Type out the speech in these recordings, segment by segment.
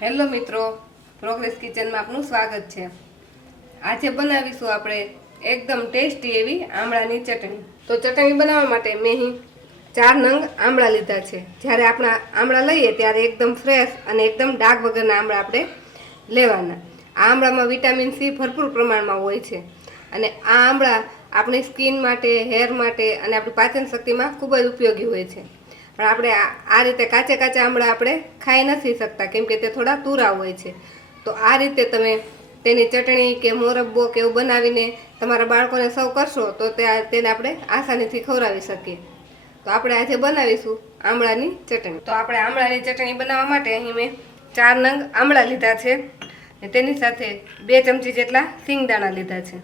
Hello મિત્રો, progress કિચનમાં આપનું સ્વાગત છે। આજે બનાવીશું આપણે એકદમ ટેસ્ટી એવી આમળાની ચટણી। તો ચટણી બનાવવા માટે મેં અહીં 4 નંગ આમળા લીધા છે। જ્યારે આપણા આમળા લઈએ ત્યારે એકદમ ફ્રેશ અને એકદમ ડાઘ વગરના આમળા આપણે લેવાના। આ આમળામાં વિટામિન સી ભરપૂર પ્રમાણમાં હોય છે અને આ આમળા આપણી સ્કિન માટે, હેર માટે અને આપણી પાચન શક્તિમાં ખૂબ જ ઉપયોગી હોય છે। પણ આપણે આ રીતે કાચા કાચા આમળા આપણે ખાઈ નથી શકતા કેમ કે તે થોડા તુરા હોય છે। તો આ રીતે તમે તેની ચટણી કે મોરબ્બો કે એવું બનાવીને તમારા બાળકોને સર્વ કરશો તો તેને આપણે આસાનીથી ખવડાવી શકીએ। તો આપણે આજે બનાવીશું આમળાની ચટણી। તો આપણે આમળાની ચટણી બનાવવા માટે અહીં મેં 4 નંગ આમળા લીધા છે અને તેની સાથે 2 ચમચી જેટલા સિંગદાણા લીધા છે।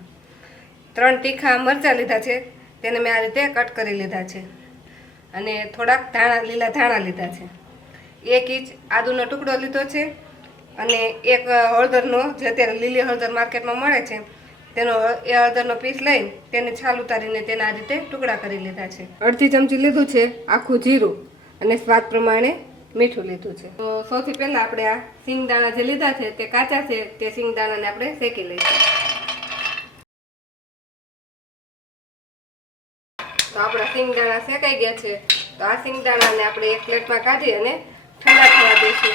3 તીખા મરચાં લીધા છે, તેને મેં આ રીતે કટ કરી લીધા છે અને થોડાક લીલા ધાણા લીધા છે। 1 ઇંચ આદુનો ટુકડો લીધો છે અને એક હળદરનો, જે અત્યારે લીલી હળદર માર્કેટમાં મળે છે તેનો હળદરનો પીસ લઈ તેને છાલ ઉતારીને તેના આ રીતે ટુકડા કરી લીધા છે। 1/2 ચમચી લીધું છે આખું જીરું અને સ્વાદ પ્રમાણે મીઠું લીધું છે। તો સૌથી પહેલાં આપણે આ સિંગદાણા જે લીધા છે તે કાચા છે, તે સિંગદાણાને આપણે શેકી લઈશું। તો આપણા સિંગદાણા શેકાઈ ગયા છે। તો આ સિંગદાણાને આપણે એક પ્લેટમાં કાઢી અને ઠંડા થવા દઈશું।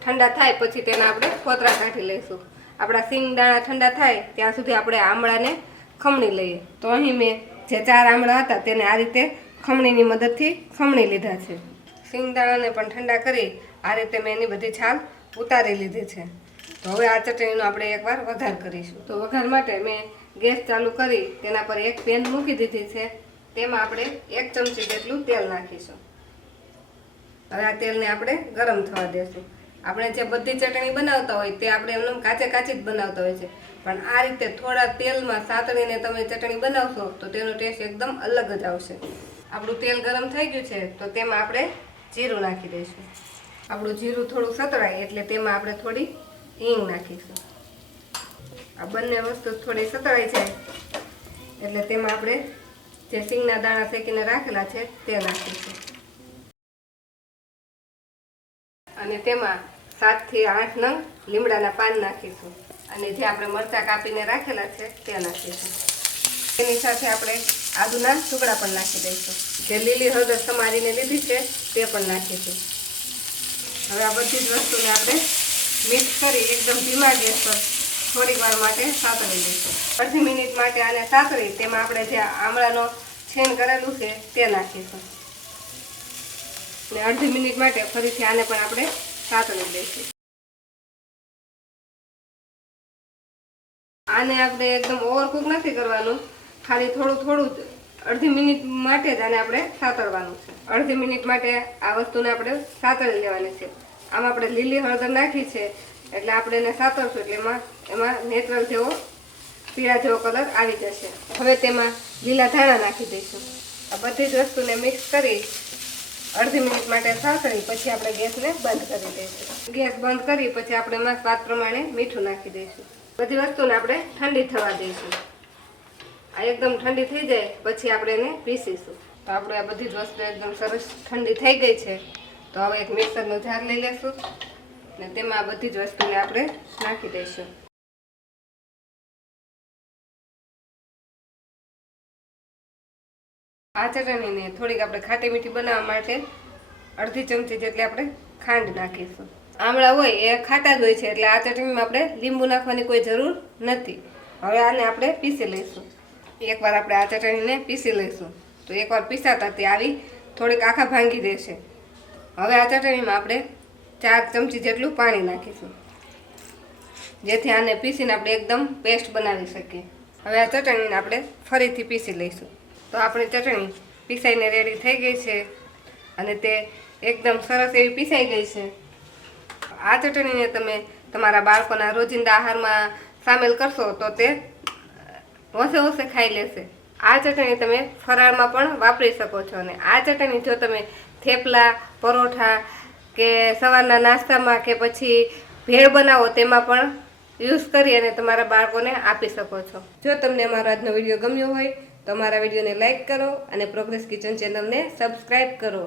ઠંડા થાય પછી તેના આપણે ફોતરા કાઢી લઈશું। આપણા સિંગદાણા ઠંડા થાય ત્યાં સુધી આપણે આમળાને ખમણી લઈએ। તો અહીં મેં જે 4 આમળા હતા તેને આ રીતે ખમણીની મદદથી ખમણી લીધા છે। સિંગદાણાને પણ ઠંડા કરી આ રીતે મેં એની બધી છાલ ઉતારી લીધી છે। તો હવે આ ચટણીનો આપણે એકવાર વઘાર કરીશું। તો વઘાર માટે મેં ગેસ ચાલુ કરી તેના પર એક પેન મૂકી દીધી છે। તેમાં આપણે 1 ચમચી જેટલું તેલ નાખીશું। હવે આ તેલને આપણે ગરમ થવા દેશું। આપણે જે બધી ચટણી બનાવતા હોય તે આપણે એમને કાચે કાચી જ બનાવતા હોય છે, પણ આ રીતે થોડા તેલમાં સાતળીને તમે ચટણી બનાવશો તો તેનો ટેસ્ટ એકદમ અલગ જ આવશે। આપણું તેલ ગરમ થઈ ગયું છે તો તેમાં આપણે જીરું નાખી દઈશું। આપણું જીરું થોડું સતળાય એટલે તેમાં આપણે થોડી હિંગ નાખીશું। આ બંને વસ્તુ થોડી સતળાઈ જાય એટલે તેમાં આપણે જે સિંગના દાણા શેકીને રાખેલા છે તે નાખીશું અને તેમાં 7 થી 8 નંગ લીમડાના પાન નાખીશું અને જે આપણે મરચાં કાપીને રાખેલા છે તે નાખીશું। તેની સાથે આપણે આદુના ટુકડા પણ નાખી દઈશું। જે લીલી હળદર સમારીને લીધી છે તે પણ નાખીશું। હવે આ બધી જ વસ્તુને આપણે મિક્સ કરી એકદમ ધીમા ગેસ પર થોડીક વાર માટે સાતળી લઈશું। 1/2 મિનિટ માટે આને સાતળી તેમાં આપણે જે આમળાનો છીણ કરેલું છે તે નાખીશું અને 1/2 મિનિટ માટે ફરીથી આને પણ આપણે સાતળી લઈશું। આને આપણે એકદમ ઓવરકુક નથી કરવાનું, ખાલી થોડું થોડું 1/2 મિનિટ માટે જ આને આપણે સાતળવાનું છે। 1/2 મિનિટ માટે આ વસ્તુને આપણે સાતળી લેવાની છે। આમાં આપણે લીલી હળદર નાખી છે એટલે આપણે એને સાતળશું એટલે એમાં નેચરલ જેવો પીળા જેવો કલર આવી જશે। હવે તેમાં લીલા ધાણા નાખી દઈશું। આ બધી જ વસ્તુને મિક્સ કરી 1/2 મિનિટ માટે સાતળી પછી આપણે ગેસને બંધ કરી દઈશું। ગેસ બંધ કરી પછી આપણે એમાં સ્વાદ પ્રમાણે મીઠું નાખી દઈશું। બધી વસ્તુને આપણે ઠંડી થવા દઈશું। આ એકદમ ઠંડી થઈ જાય પછી આપણે એને પીસીશું। તો આપણે આ બધી જ વસ્તુ એકદમ સરસ ઠંડી થઈ ગઈ છે। તો હવે એક મિક્સરનો જાર લઈ લેશું અને તેમાં આ બધી જ વસ્તુને આપણે નાખી દઈશું। આ ચટણીને થોડીક આપણે ખાટી મીઠી બનાવવા માટે 1/2 ચમચી જેટલી આપણે ખાંડ નાખીશું। આમળા હોય એ ખાટા જ હોય છે એટલે આ ચટણીમાં આપણે લીંબુ નાખવાની કોઈ જરૂર નથી। હવે આને આપણે પીસી લઈશું। એકવાર આપણે આ ચટણીને પીસી લઈશું તો એકવાર પીસાતા તે આવી થોડીક આખા ભાંગી દેશે। હવે આ ચટણીમાં આપણે 4 ચમચી જેટલું પાણી નાખીશું જેથી આને પીસીને આપણે એકદમ પેસ્ટ બનાવી શકીએ। હવે આ ચટણીને આપણે ફરીથી પીસી લઈશું। તો આપણી ચટણી પીસાઈને રેડી થઈ ગઈ છે અને તે એકદમ સરસ એવી પીસાઈ ગઈ છે। આ ચટણીને તમે તમારા બાળકોના રોજિંદા આહારમાં સામેલ કરશો તો તે હોંશે હોંશે ખાઈ લેશે। આ ચટણી તમે ફરાળમાં પણ વાપરી શકો છો અને આ ચટણી જો તમે થેપલા, પરોઠા કે સવારના નાસ્તામાં કે પછી ભેળ બનાવો તેમાં પણ યુઝ કરી અને તમારા બાળકોને આપી શકો છો। જો તમને અમારો આજનો વિડીયો ગમ્યો હોય તો અમારા વિડીયોને લાઈક કરો અને પ્રોગ્રેસ કિચન ચેનલને સબસ્ક્રાઈબ કરો।